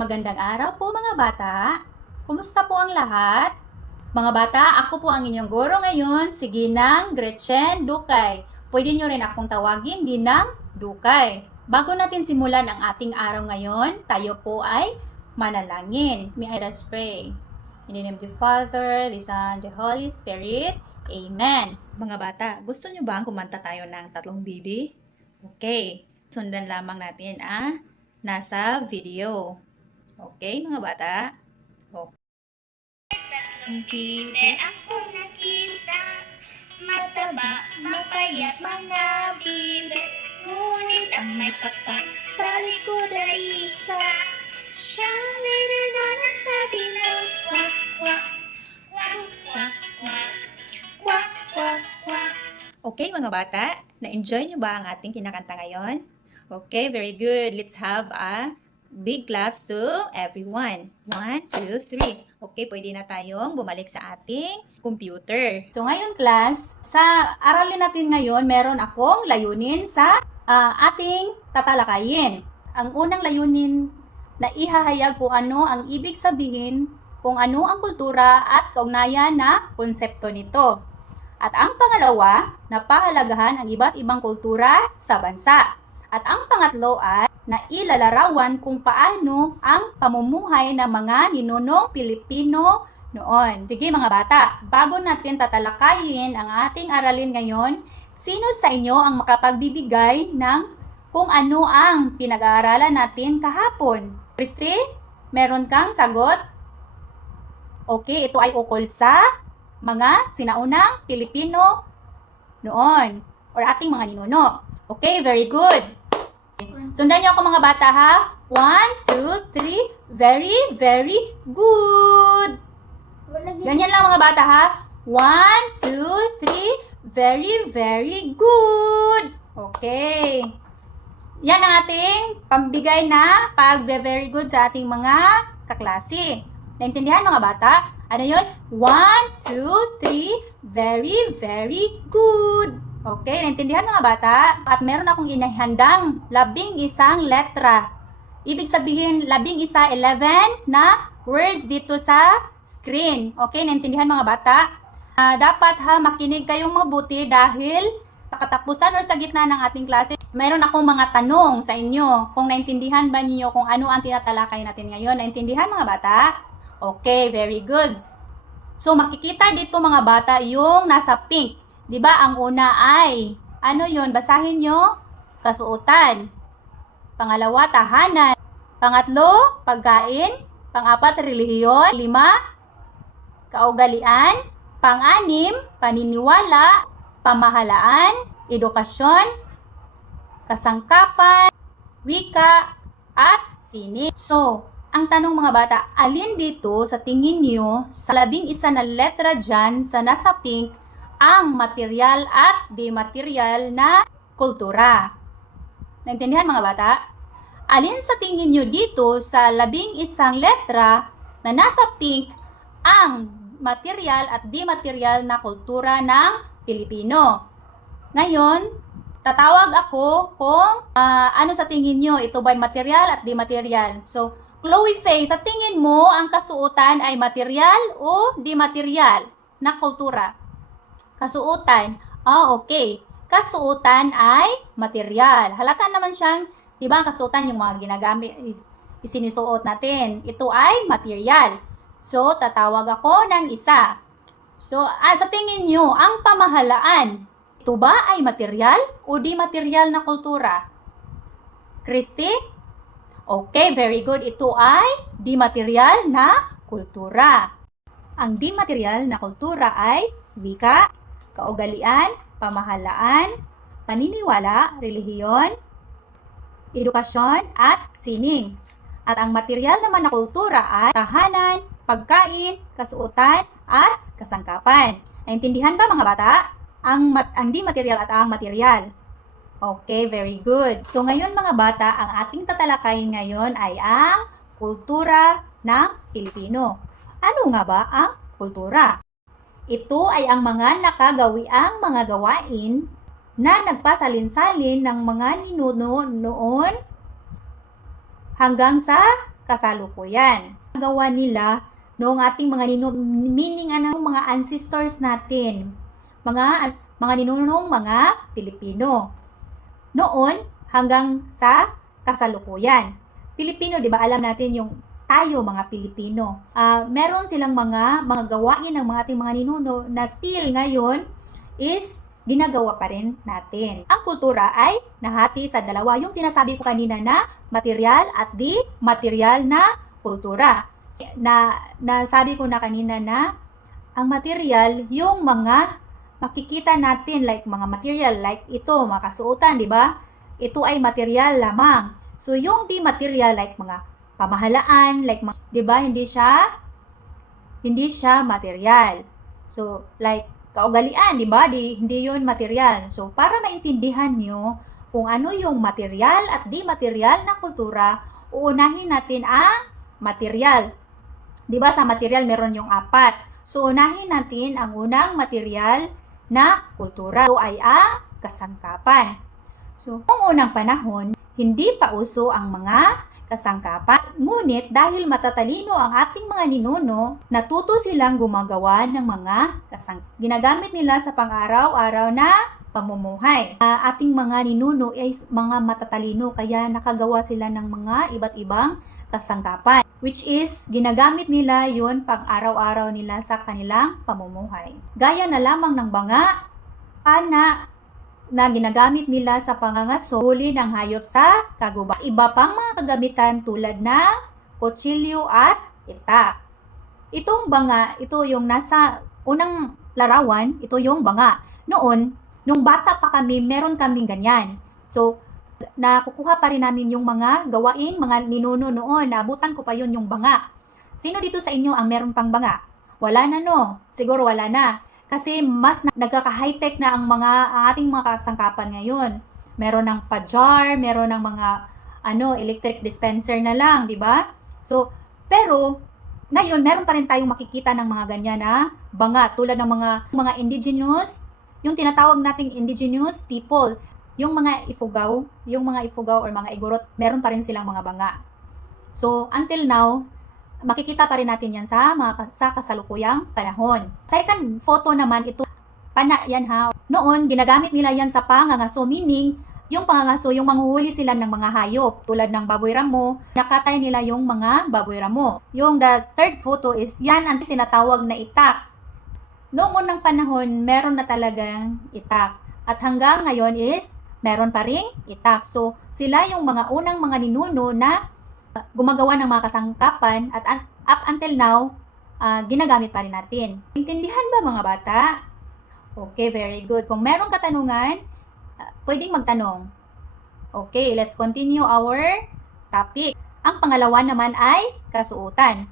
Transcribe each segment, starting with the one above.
Magandang araw po mga bata. Kumusta po ang lahat? Mga bata, ako po ang inyong guro ngayon, si Ginang Gretchen Dukay. Pwede nyo rin akong tawagin Ginang Dukay. Bago natin simulan ang ating araw ngayon, tayo po ay manalangin. May I just pray. In the name of the Father, the Son, the Holy Spirit. Amen. Mga bata, gusto nyo ba kumanta tayo ng tatlong bibi? Okay. Sundan lamang natin nasa video. Okay, mga bata? Tatlong bibe ako nakita, mataba, mapayat mga bibe, ngunit ang may pakpak sa likod ay isa. Siyang nagsabi ng kwak, kwak, kwak, kwak, kwak, kwak, kwak, kwak. Okay, mga bata, na-enjoy nyo ba ang ating kinakanta ngayon? Okay, very good. Let's have a big claps to everyone. 1, 2, 3. Okay, pwede na tayong bumalik sa ating computer. So ngayon class, sa aralin natin ngayon, meron akong layunin sa ating tatalakayin. Ang unang layunin na ihahayag kung ano ang ibig sabihin, kung ano ang kultura at kaugnayan na konsepto nito. At ang pangalawa, na pahalagahan ang iba't ibang kultura sa bansa. At ang pangatlo ay na ilalarawan kung paano ang pamumuhay ng mga ninunong Pilipino noon. Sige mga bata, bago natin tatalakayin ang ating aralin ngayon, sino sa inyo ang makapagbibigay ng kung ano ang pinag-aaralan natin kahapon? Christy, meron kang sagot? Okay, ito ay ukol sa mga sinaunang Pilipino noon or ating mga ninuno. Okay, very good. Sundan niyo ako mga bata ha. 1, 2, 3. Very, very good. Ganyan lang mga bata ha. 1, 2, 3. Very, very good. Okay. Yan ang ating pambigay na pag-very good sa ating mga kaklase. Naintindihan mga bata? Ano yun? 1, 2, 3. Very, very good. Okay, naintindihan mga bata? At meron akong inahandang 11 letra. Ibig sabihin, 11, 11 na words dito sa screen. Okay, naintindihan mga bata? Dapat makinig kayong mabuti dahil sa katapusan or sa gitna ng ating klase, mayroon akong mga tanong sa inyo. Kung naintindihan ba niyo kung ano ang tinatalakay natin ngayon? Naintindihan mga bata? Okay, very good. So, makikita dito mga bata yung nasa pink. Diba? Ang una ay, ano yun? Basahin nyo? Kasuotan. Pangalawa, tahanan. Pangatlo, pagkain. Pang-apat, relihiyon. 5, kaugalian. Pang-anim, paniniwala. Pamahalaan. Edukasyon. Kasangkapan. Wika. At sining. So, ang tanong mga bata, alin dito sa tingin niyo sa 11 na letra dyan sa nasa pink ang material at dematerial na kultura? Naintindihan mga bata? Alin sa tingin niyo dito sa 11 letra na nasa pink ang material at dematerial na kultura ng Pilipino? Ngayon, tatawag ako kung ano sa tingin niyo, ito ba'y material at dematerial? So, Chloe Faye, sa tingin mo, ang kasuotan ay material o di-material na kultura? Kasuotan. Okay. Kasuotan ay material. Halata naman siyang, di ba, ang kasuotan yung mga ginagamit, isinisuot natin. Ito ay material. So, tatawag ako ng isa. So, sa tingin nyo, ang pamahalaan, ito ba ay material o di-material na kultura? Christy? Okay, very good. Ito ay di-material na kultura. Ang di-material na kultura ay wika, kaugalian, pamahalaan, paniniwala, relihiyon, edukasyon, at sining. At ang material naman na kultura ay tahanan, pagkain, kasuotan, at kasangkapan. Naintindihan ba mga bata? Ang di-material at ang material. Okay, very good. So ngayon mga bata, ang ating tatalakayin ngayon ay ang kultura ng Pilipino. Ano nga ba ang kultura? Ito ay ang mga nakagawiang mga gawain na nagpasalin-salin ng mga ninuno noon hanggang sa kasalukuyan. Gawa nila noong ating meaning mga ancestors natin, mga ninunong mga Pilipino. Noon hanggang sa kasalukuyan. Pilipino, 'di ba? Alam natin yung tayo mga Pilipino. Meron silang mga gawain ng mga ating mga ninuno na still ngayon is ginagawa pa rin natin. Ang kultura ay nahati sa dalawa. Yung sinasabi ko kanina na material at di material na kultura. Nasabi ko na kanina na ang material, yung mga makikita natin like mga material like ito, mga kasuotan, di ba? Ito ay material lamang. So yung di material like mga pamahalaan, like di ba, hindi siya material. So like kaugalian, di ba? Hindi yun material. So para maintindihan nyo kung ano yung material at di material na kultura, uunahin natin ang material. Di ba sa material meron yung 4. So unahin natin ang unang material na kultura. Ito ay ang kasangkapan. So noong unang panahon, hindi pa uso ang mga kasangkapan. Ngunit dahil matatalino ang ating mga ninuno, natuto silang gumagawa ng mga kasangkapan. Ginagamit nila sa pang-araw-araw na pamumuhay. Ating mga ninuno ay mga matatalino kaya nakagawa sila ng mga iba't ibang kasangkapan, which is ginagamit nila yun pang-araw-araw nila sa kanilang pamumuhay. Gaya na lamang ng banga, pana, na ginagamit nila sa pangangaso, huli ng hayop sa kaguba. Iba pang mga kagamitan tulad ng kutsilyo at itak. Itong banga, ito yung nasa unang larawan, ito yung banga. Noon, nung bata pa kami, meron kaming ganyan. So, nakukuha pa rin namin yung mga gawaing mga ninuno noon. Naabutan ko pa yun yung banga. Sino dito sa inyo ang meron pang banga? Wala na no? Siguro wala na. Kasi mas nagkaka-high-tech na ang ating mga kasangkapan ngayon. Meron ng pa-jar, meron ng mga electric dispenser na lang, di ba? So, pero ngayon meron pa rin tayong makikita ng mga ganyan na banga tulad ng mga indigenous, yung tinatawag nating indigenous people, yung mga Ifugao or mga Igorot, meron pa rin silang mga banga. So, until now, makikita pa rin natin yan sa kasalukuyang panahon. Second photo naman, ito, pana yan ha. Noon, ginagamit nila yan sa pangangaso, meaning, yung pangangaso, yung manghuhuli sila ng mga hayop, tulad ng baboy ramo, nakatay nila yung mga baboy ramo. Yung the third photo is, yan ang tinatawag na itak. Noong unang panahon, meron na talagang itak. At hanggang ngayon is, meron pa rin itak. So, sila yung mga unang mga ninuno na gumagawa ng mga kasangkapan at up until now, ginagamit pa rin natin. Intindihan ba mga bata? Okay, very good. Kung merong katanungan, pwedeng magtanong. Okay, let's continue our topic. Ang pangalawa naman ay kasuotan.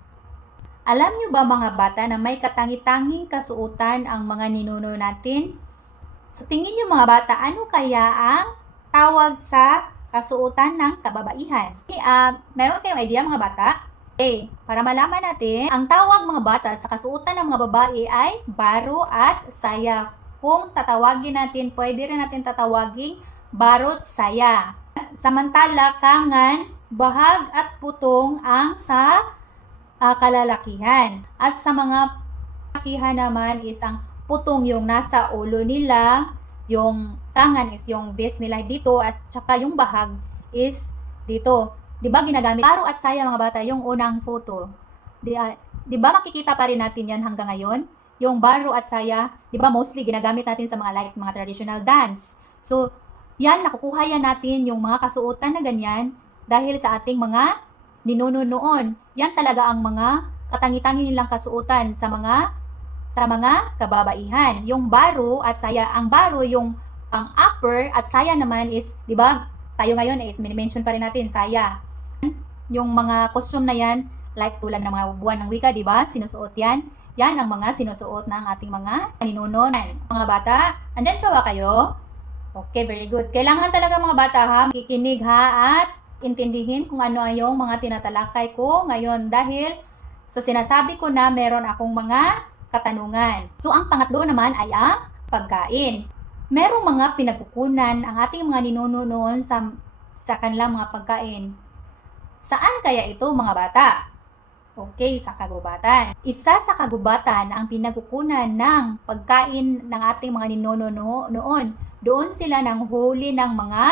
Alam niyo ba mga bata na may katangi-tanging kasuotan ang mga ninuno natin? Sa tingin niyo mga bata, ano kaya ang tawag sa kasuotan ng kababaihan? Meron kayong idea mga bata? Okay, para malaman natin, ang tawag mga bata sa kasuotan ng mga babae ay baro at saya. Kung tatawagin natin, pwede rin natin tatawagin barot saya. Samantala, kangan, bahag at putong ang sa kalalakihan. At sa mga kalalakihan naman is ang putong yung nasa ulo nila, yung tangan is yung base nila dito, at saka yung bahag is dito. Diba ginagamit? Baro at saya mga bata, yung unang photo. Diba makikita pa rin natin yan hanggang ngayon? Yung baro at saya, diba mostly ginagamit natin sa mga mga traditional dance. So, yan, nakukuha yan natin yung mga kasuotan na ganyan dahil sa ating mga ninuno noon. Yan talaga ang mga katangi-tangi nilang kasuotan sa mga kababaihan. Yung baro at saya, ang baro yung ang upper at saya naman is, di ba, tayo ngayon is mini-mention pa rin natin, saya. Yung mga costume na yan, like tulad ng mga buwan ng wika, di ba, sinusuot yan. Yan ang mga sinusuot ng ating mga ninuno. Mga bata, andyan pa ba kayo? Okay, very good. Kailangan talaga mga bata ha, makikinig ha, at intindihin kung ano ay yung mga tinatalakay ko ngayon dahil sa sinasabi ko na meron akong mga katanungan. So, ang pangatlo naman ay ang pagkain. Merong mga pinagkukunan ang ating mga ninuno noon sa kanilang mga pagkain. Saan kaya ito mga bata? Okay, sa kagubatan. Isa sa kagubatan ang pinagkukunan ng pagkain ng ating mga ninuno noon. Doon sila nang huli ng mga,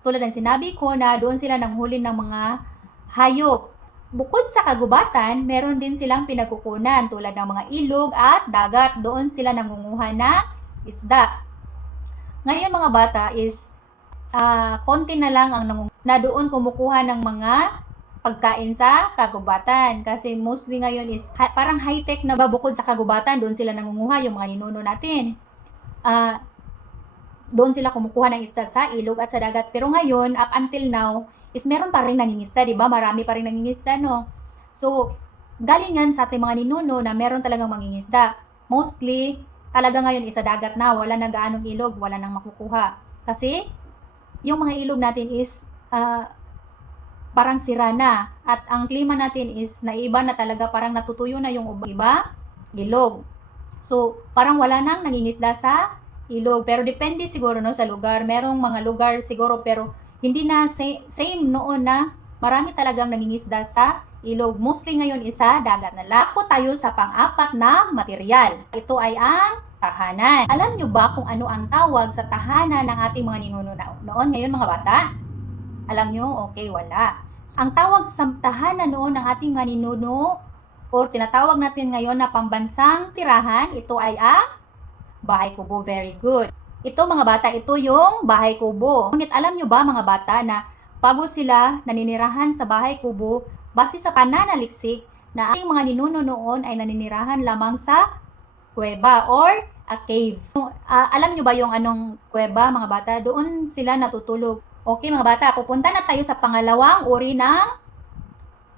tulad ng sinabi ko na doon sila nang huli ng mga hayop. Bukod sa kagubatan, meron din silang pinagkukunan tulad ng mga ilog at dagat. Doon sila nangunguha ng isda. Ngayon mga bata is konti na lang ang na doon kumukuha ng mga pagkain sa kagubatan. Kasi mostly ngayon is parang high-tech na ba bukod sa kagubatan, doon sila nangunguha yung mga ninuno natin. Doon sila kumukuha ng isda sa ilog at sa dagat. Pero ngayon, up until now, is meron pa rin nangingisda, di ba? Marami pa rin nangingisda, no? So, galing yan sa ating mga ninuno na meron talagang mangingisda. Mostly, talaga ngayon is sa dagat na, wala na gaanong ilog, wala nang makukuha. Kasi, yung mga ilog natin is parang sira na. At ang klima natin is naiba na talaga, parang natutuyo na yung iba ilog. So, parang wala nang nangingisda sa ilog. Pero depende siguro no sa lugar. Merong mga lugar siguro pero hindi na same noon na marami talagang nangingisda sa ilog. Mostly ngayon isa dagat na lang. Ako tayo sa pang-apat na material. Ito ay ang tahanan. Alam nyo ba kung ano ang tawag sa tahanan ng ating mga ninuno noon ngayon mga bata? Alam nyo? Okay, wala. Ang tawag sa tahanan noon ng ating mga ninuno o tinatawag natin ngayon na pambansang tirahan, ito ay ang bahay kubo. Very good. Ito mga bata, ito yung bahay kubo. Ngunit alam nyo ba mga bata na bago sila naninirahan sa bahay kubo, base sa pananaliksik na ating mga ninuno noon ay naninirahan lamang sa kuweba or a cave. Alam nyo ba yung anong kuweba mga bata? Doon sila natutulog. Okay mga bata, pupunta na tayo sa pangalawang uri ng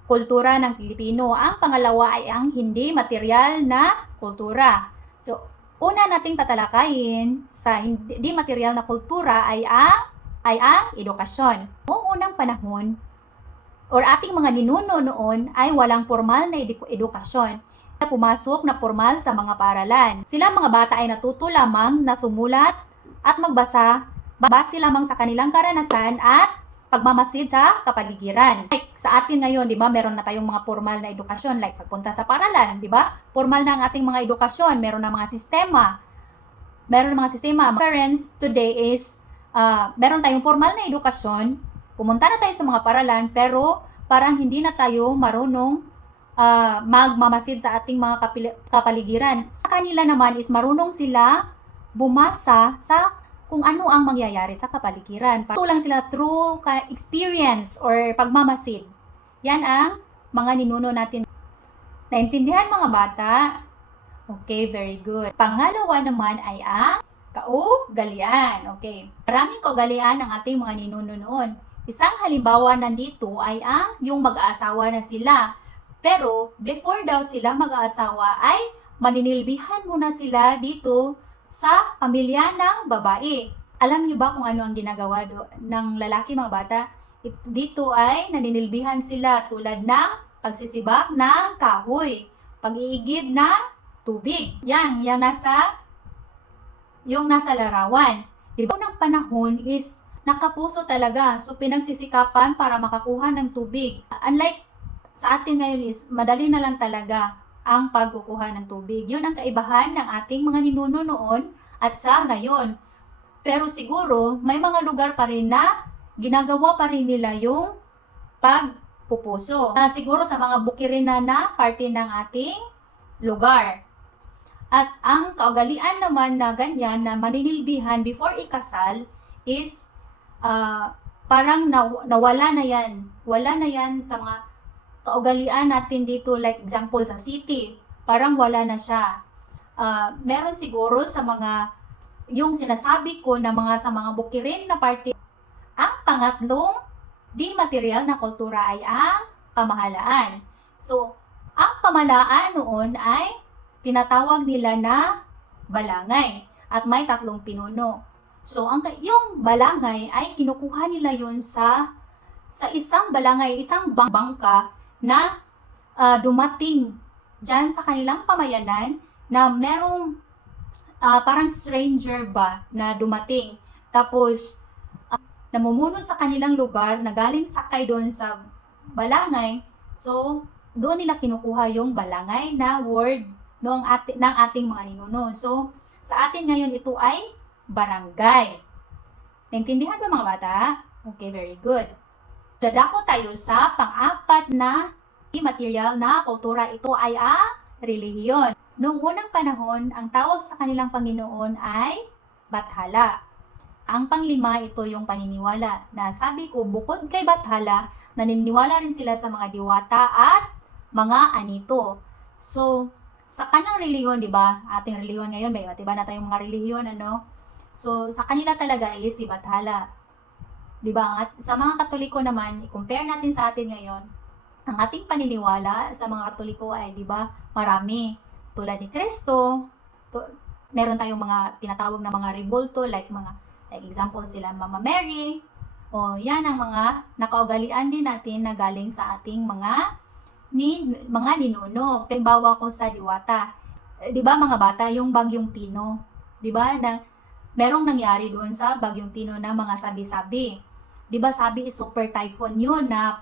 kultura ng Pilipino. Ang pangalawa ay ang hindi material na kultura. So, una nating tatalakayin sa hindi material na kultura ay ang edukasyon. Noong unang panahon, or ating mga ninuno noon ay walang formal na edukasyon. Pumasok na formal sa mga paaralan. Sila mga bata ay natuto lamang na sumulat at magbasa base lamang sa kanilang karanasan at pagmamasid sa kapaligiran. Like sa atin ngayon, di ba, meron na tayong mga formal na edukasyon, like pagpunta sa paaralan, di ba? Formal na ang ating mga edukasyon, meron na mga sistema. Meron na mga sistema. Parents today is, meron tayong formal na edukasyon, pumunta na tayo sa mga paaralan, pero parang hindi na tayo marunong magmamasid sa ating mga kapaligiran. Sa kanila naman is marunong sila bumasa sa kung ano ang mangyayari sa kapaligiran. Tulang sila through experience or pagmamasid. Yan ang mga ninuno natin. Naintindihan mga bata? Okay, very good. Pangalawa naman ay ang kaugalian. Okay. Maraming kaugalian ng ating mga ninuno noon. Isang halimbawa nandito ay ang yung mag-aasawa na sila. Pero before daw sila mag-aasawa ay maninilbihan muna sila dito sa pamilya ng babae. Alam niyo ba kung ano ang ginagawa ng lalaki mga bata? Dito ay naninilbihan sila tulad ng pagsisibak ng kahoy, pag-iigib ng tubig. Yung nasa larawan. Diba ng panahon is nakapuso talaga. So pinagsisikapan para makakuha ng tubig. Unlike sa atin ngayon is madali na lang talaga ang pagkukuha ng tubig. Yun ang kaibahan ng ating mga ninuno noon at sa ngayon. Pero siguro, may mga lugar pa rin na ginagawa pa rin nila yung pagpupuso. Siguro sa mga bukirina na parte ng ating lugar. At ang kaugalian naman na ganyan na maninilbihan before ikasal is parang nawala na yan. Wala na yan sa mga kaugalian natin dito, like example sa city, parang wala na siya. Meron siguro sa mga, yung sinasabi ko na sa mga bukirin na parte. Ang pangatlong di material na kultura ay ang pamahalaan. So, ang pamahalaan noon ay tinatawag nila na balangay at may 3 pinuno. So, yung balangay ay kinukuha nila yun sa isang balangay, isang bangka na dumating dyan sa kanilang pamayanan na merong parang stranger ba na dumating. Tapos, namumuno sa kanilang lugar na galing sakay doon sa balangay. So, doon nila kinukuha yung balangay na word ng ating mga ninuno. So, sa atin ngayon ito ay barangay. Naintindihan ba mga bata? Okay, very good. Dadako tayo sa pang-apat na material na kultura. Ito ay ang relihiyon. Noong unang panahon, ang tawag sa kanilang Panginoon ay Bathala. Ang panglima, ito yung paniniwala na sabi ko, bukod kay Bathala, naniniwala rin sila sa mga diwata at mga anito. So, sa kanilang relihiyon, di ba? Ating relihiyon ngayon, may iba na tayong mga relihiyon, ano? So, sa kanila talaga is si Bathala. Di ba? At sa mga Katoliko naman, i-compare natin sa atin ngayon, ang ating paniniwala sa mga Katoliko ay, di ba, marami. Tulad ni Kristo, meron tayong mga tinatawag na mga rebulto, like example sila Mama Mary, o yan ang mga nakaugalian din natin na galing sa ating mga ninuno. Halimbawa ko sa diwata. Di ba mga bata, yung Bagyong Tino, di ba, na merong nangyari doon sa Bagyong Tino na mga sabi-sabi. Di ba sabi is super typhoon yun na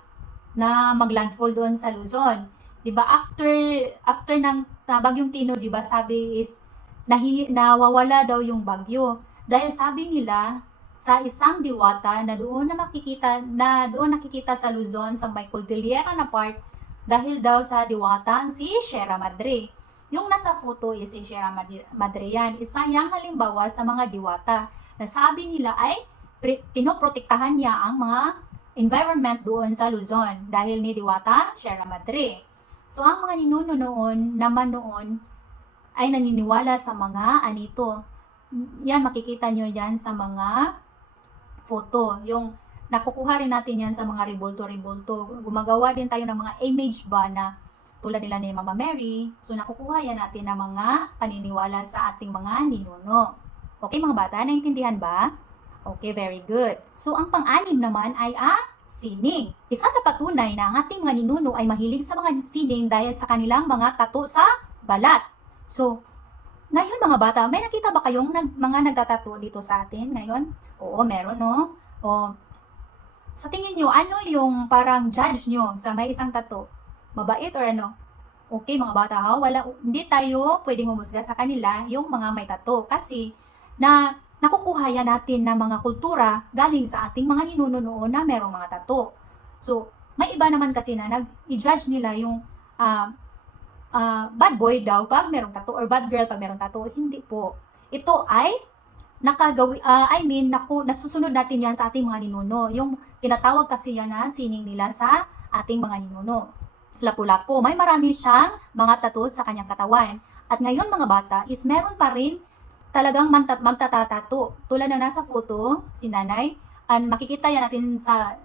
maglandfall doon sa Luzon. Di ba after ng Bagyong Tino, di ba sabi is nawawala daw yung bagyo. Dahil sabi nila sa isang diwata na doon nakikita sa Luzon sa may Cordillera na part dahil daw sa diwata si Sierra Madre. Yung nasa photo is si Sierra Madre yan. Isa yang halimbawa sa mga diwata na sabi nila ay pinoprotektahan niya ang mga environment doon sa Luzon dahil ni diwata Sierra Madre. So ang mga ninuno noon ay naniniwala sa mga anito. Yan, makikita nyo yan sa mga photo. Yung nakukuha rin natin yan sa mga rebulto. Gumagawa din tayo ng mga image ba na tulad nila ni Mama Mary. So nakukuha yan natin ng mga paniniwala sa ating mga ninuno. Okay mga bata, naintindihan ba? Okay, very good. So ang pang-anim naman ay ang sining. Isa sa patunay na ang ating mga ninuno ay mahilig sa mga sining dahil sa kanilang mga tato sa balat. So, ngayon mga bata, may nakita ba kayong mga nagtatato dito sa atin ngayon? Oo, meron no? O, sa tingin nyo, ano yung parang judge nyo sa may isang tato? Mabait or ano? Okay mga bata ha, hindi tayo pwedeng humusga sa kanila yung mga may tato kasi nakukuha yan natin ng mga kultura galing sa ating mga ninuno noon na merong mga tato. So, may iba naman kasi na nag-judge nila yung bad boy daw pag merong tattoo or bad girl pag merong tattoo. Hindi po. Ito ay nasusunod natin yan sa ating mga ninuno. Yung tinatawag kasi yan na sining nila sa ating mga ninuno. Lapu-lapu. May marami siyang mga tattoo sa kanyang katawan. At ngayon mga bata is meron pa rin talagang magtatatato. Tulad na nasa photo, si nanay, makikita yan natin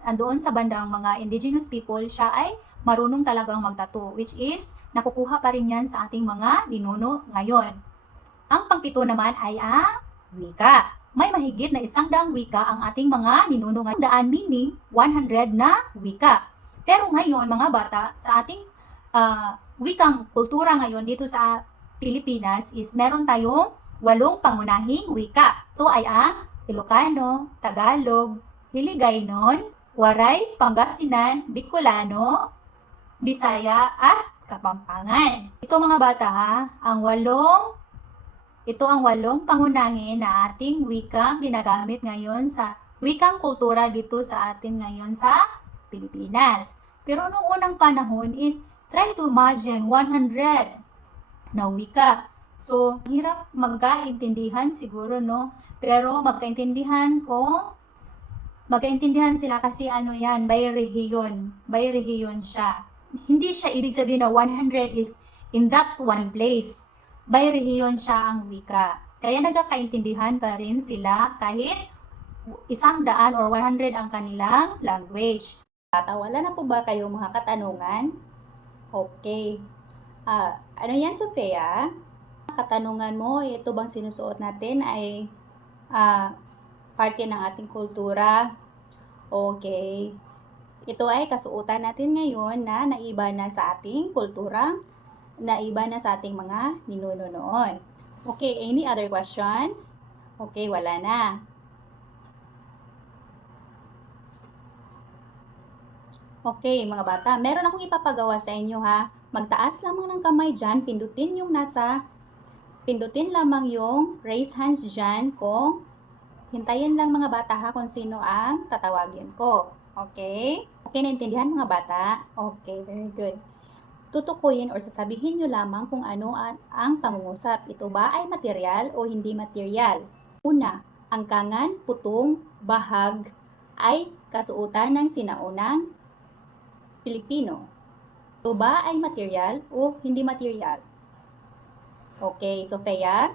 andoon sa bandang mga indigenous people, siya ay marunong talagang magtato, which is nakukuha pa rin yan sa ating mga ninuno ngayon. Ang pangpito naman ay ang wika. May mahigit na 100 wika ang ating mga ninuno ngayon. 100 meaning 100 na wika. Pero ngayon mga bata, sa ating wikang kultura ngayon dito sa Pilipinas is meron tayong 8 pangunahing wika. Ito ay ang Ilocano, Tagalog, Hiligaynon, Waray, Pangasinan, Bicolano, Bisaya at Kapampangan. Ito mga bata ha, ito ang 8 pangunahin na ating wikang ginagamit ngayon sa wikang kultura dito sa atin ngayon sa Pilipinas. Pero noong unang panahon is try to imagine 100 na wika. So, hirap magkaintindihan siguro, no? Pero magkaintindihan sila kasi ano yan, by rehiyon siya. Hindi siya ibig sabihin na 100 is in that one place. By rehiyon siya ang wika. Kaya nagkakaintindihan pa rin sila kahit 100 or 100 ang kanilang language. Wala na po ba kayong mga katanungan? Okay. Ano yan, Sofia? Katanungan mo, ito bang sinusuot natin ay parte ng ating kultura? Okay. Ito ay kasuotan natin ngayon na naiba na sa ating kultura, naiba na sa ating mga ninuno noon. Okay, any other questions? Okay, wala na. Okay, mga bata, meron akong ipapagawa sa inyo ha. Magtaas lamang ng kamay dyan, pindutin lamang yung raise hands dyan kung hintayin lang mga bata ha kung sino ang tatawagin ko. Okay? Okay, naintindihan mga bata? Okay, very good. Tutukuyin or sasabihin nyo lamang kung ano ang pangungusap. Ito ba ay material o hindi material? Una, ang kangan, putong, bahag ay kasuotan ng sinaunang Pilipino. Ito ba ay material o hindi material? Okay, Sofia?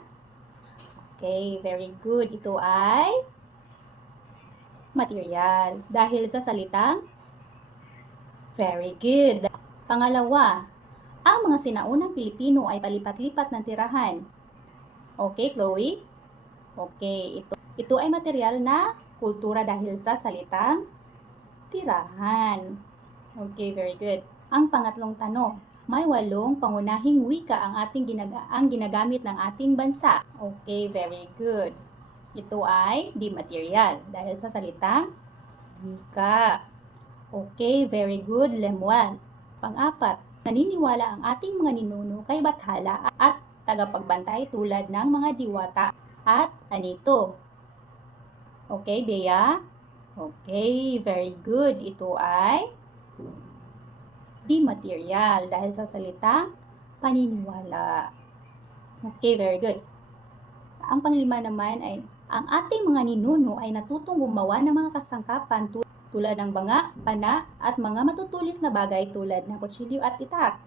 Okay, very good. Ito ay material. Dahil sa salitang very good. Pangalawa, ang mga sinaunang Pilipino ay palipat-lipat ng tirahan. Okay, Chloe? Okay, ito ay material na kultura dahil sa salitang tirahan. Okay, very good. Ang pangatlong tanong, may 8 pangunahing wika ang ginagamit ng ating bansa. Okay, very good. Ito ay di material dahil sa salitang wika. Okay, very good, Lemuel. Pang-apat, naniniwala ang ating mga ninuno kay Bathala at tagapagbantay tulad ng mga diwata at anito. Okay, Bea? Okay, very good. Ito ay di material dahil sa salitang paniniwala. Okay, very good. Ang panglima naman ay ang ating mga ninuno ay natutong gumawa ng mga kasangkapan tulad ng banga, pana, at mga matutulis na bagay tulad ng kutsilyo at itak.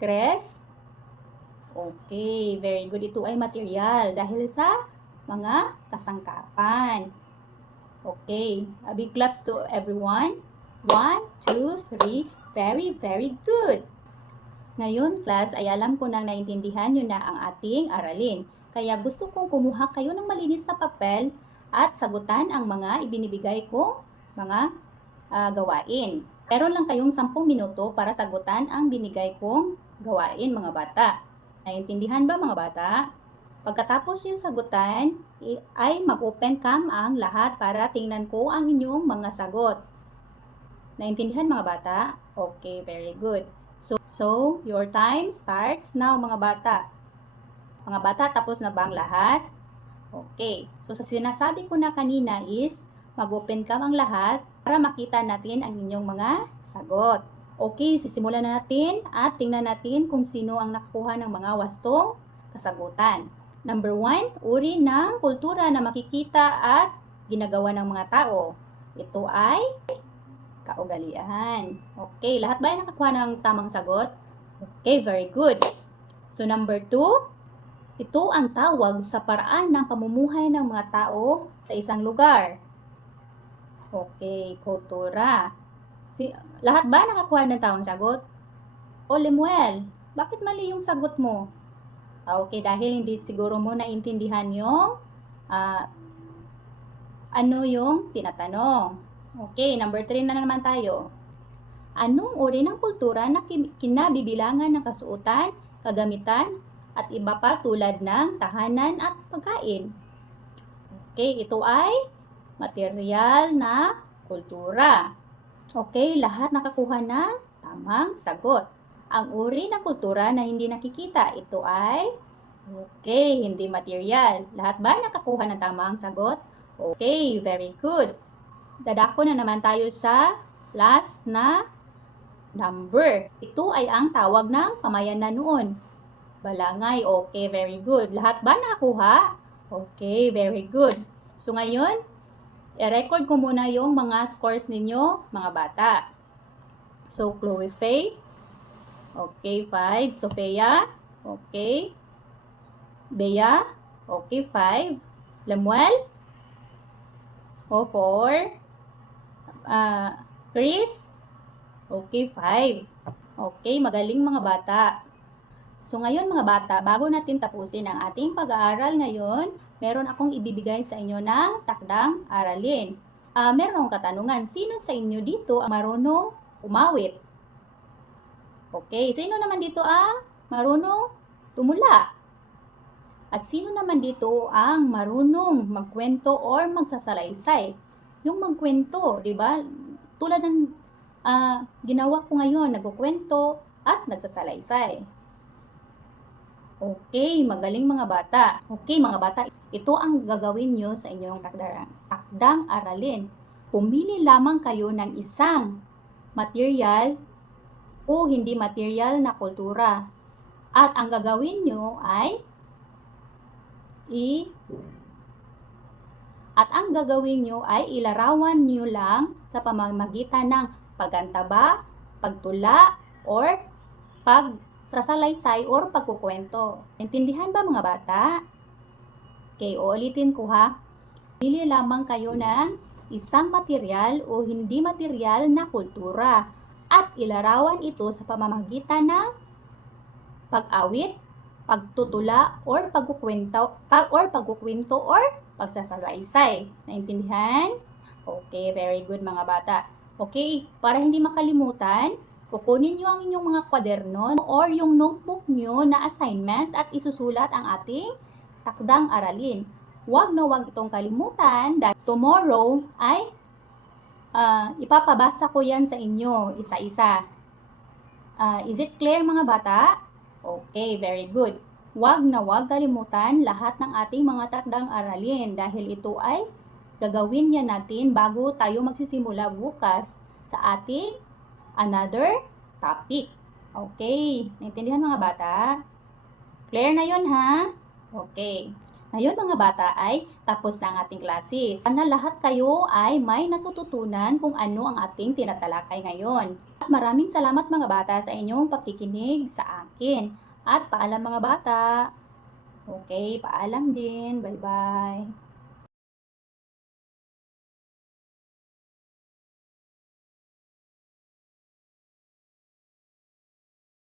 Kres? Okay, very good. Ito ay material dahil sa mga kasangkapan. Okay, a big claps to everyone. 1, 2, 3. Very, very good. Ngayon, class, ay alam ko nang naintindihan nyo na ang ating aralin. Kaya gusto kong kumuha kayo ng malinis na papel at sagutan ang mga ibinibigay kong mga gawain. Meron lang kayong 10 minuto para sagutan ang binigay kong gawain, mga bata. Naintindihan ba, mga bata? Pagkatapos yung sagutan, ay mag-open cam ang lahat para tingnan ko ang inyong mga sagot. Naintindihan, mga bata? Okay, very good. So, your time starts now, mga bata. Mga bata, tapos na ba ang lahat? Okay. So, sa sinasabi ko na kanina is, mag-open cam ang lahat para makita natin ang inyong mga sagot. Okay, sisimulan na natin at tingnan natin kung sino ang nakakuha ng mga wastong kasagutan. Number 1, uri ng kultura na makikita at ginagawa ng mga tao. Ito ay kaugalian. Okay, lahat ba ay nakakuha ng tamang sagot? Okay, very good. So, number 2, ito ang tawag sa paraan ng pamumuhay ng mga tao sa isang lugar. Okay, kultura. Lahat ba nakakuha ng tamang sagot? O, Lemuel, bakit mali yung sagot mo? Okay, dahil hindi siguro mo naintindihan yung ano yung tinatanong. Okay, number 3 na naman tayo. Anong uri ng kultura na kinabibilangan ng kasuotan, kagamitan, at iba pa tulad ng tahanan at pagkain? Okay, ito ay material na kultura. Okay, lahat nakakuha ng tamang sagot. Ang uri ng kultura na hindi nakikita, ito ay okay, hindi material. Lahat ba nakakuha ng tamang sagot? Okay, very good. Dadako na naman tayo sa last na number. Ito ay ang tawag ng pamayanan noon. Balangay. Okay, very good. Lahat ba nakakuha? Okay, very good. So ngayon, i-record ko muna yung mga scores ninyo, mga bata. So, Chloe Faye. Okay, 5. Sofia. Okay. Bea. Okay, 5. Lemuel. 4. Chris. Okay, 5. Okay, magaling mga bata. So ngayon mga bata, bago natin tapusin ang ating pag-aaral ngayon, meron akong ibibigay sa inyo ng takdang aralin. Meron akong katanungan, sino sa inyo dito ang marunong umawit? Okay, sino naman dito ang marunong tumula? At sino naman dito ang marunong magkwento or magsasalaysay? Yung magkwento, di ba? Tulad ng ginawa ko ngayon, nagkukwento at nagsasalaysay. Okay, magaling mga bata. Okay mga bata, ito ang gagawin nyo sa inyong takdang aralin. Pumili lamang kayo ng isang material o hindi material na kultura. At ang gagawin nyo ay ilarawan nyo lang sa pamamagitan ng pagantaba, pagtula, or pagsasalaysay or pagkukwento. Intindihan ba mga bata? Okay, uulitin ko ha. Pili lamang kayo ng isang material o hindi material na kultura at ilarawan ito sa pamamagitan ng pag-awit, pagtutula, or pagkukwento or pagsasalaysay. Naintindihan? Okay, very good mga bata. Okay, para hindi makalimutan, kukunin nyo ang inyong mga kwaderno or yung notebook nyo na assignment at isusulat ang ating takdang aralin. Huwag na huwag itong kalimutan dahil tomorrow ay ipapabasa ko yan sa inyo isa-isa. Is it clear mga bata? Okay, very good. Huwag na huwag kalimutan lahat ng ating mga takdang aralin dahil ito ay gagawin yan natin bago tayo magsisimula bukas sa ating another topic. Okay, naintindihan mga bata? Clear na yon ha? Okay. Ngayon mga bata ay tapos na ang ating classes. Sana lahat kayo ay may natututunan kung ano ang ating tinatalakay ngayon. At maraming salamat mga bata sa inyong pakikinig sa akin. At paalam mga bata. Okay, paalam din. Bye-bye.